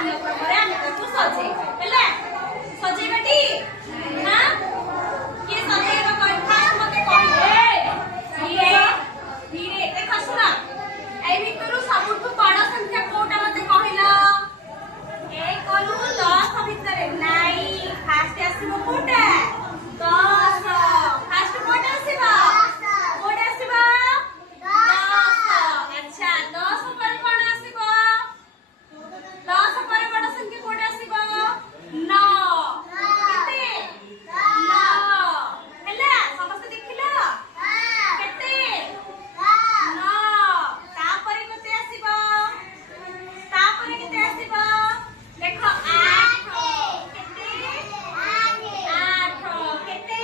स्थान क्रम रे हम ताकू सजे हेला सजे बेटी हां के सजे रो कोइ फास्ट मते कहि धीरे धीरे देखा सुना ए भितरु सबुठु बड़ संख्या कोटा मते कहिला ए कलु 10 भितरे नाही फास्ट आसीबो कोटा 10 फास्ट कोटा आसीबो कोटा आसीबो 10 अच्छा 10 पर कोन आसीबो 10 पर बड़ संख्या कोटा आसीबो 9 केते 9 हेला समस्त देखिलो केते 9 तापरे केते आसीबो तापरे केते आसीबो देखो 8 केते 8 केते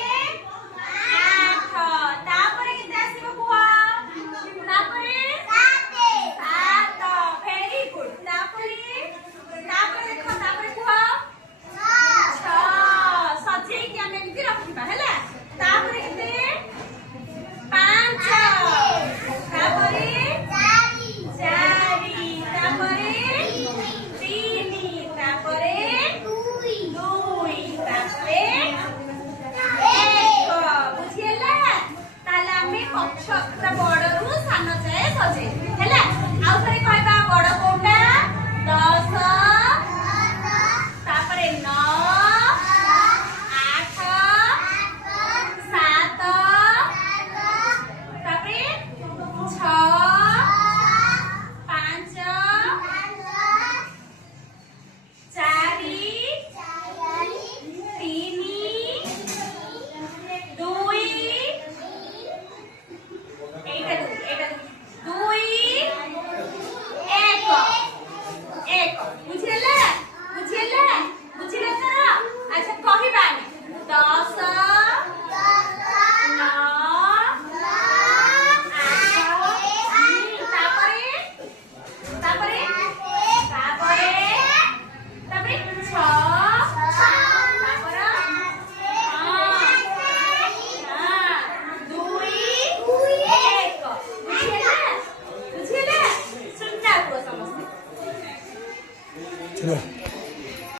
8 तापरे केते आसीबो बुआ तापरे 7 वेरी गुड तापरे देखो तापरे बुआ 6 सजे के हम एमती रखिबा हैला तापरे केते 5 तापरे 4 तापरे 3 तापरे 2 तापरे 1 बुझियला ताले आमे कक्ष अक्षर बडरू सान जाए सजे हैला आउ थरे कहबा बड कोटा 10 तापरे 9 8 7 तापरे 6 5 4 3 2 एटा 2 1 बुझियला बुझिला तर अच्छा कहिबानी 10 9 तापरे 6 तापरे 2 1 बुझियला सुनता समस्त चलो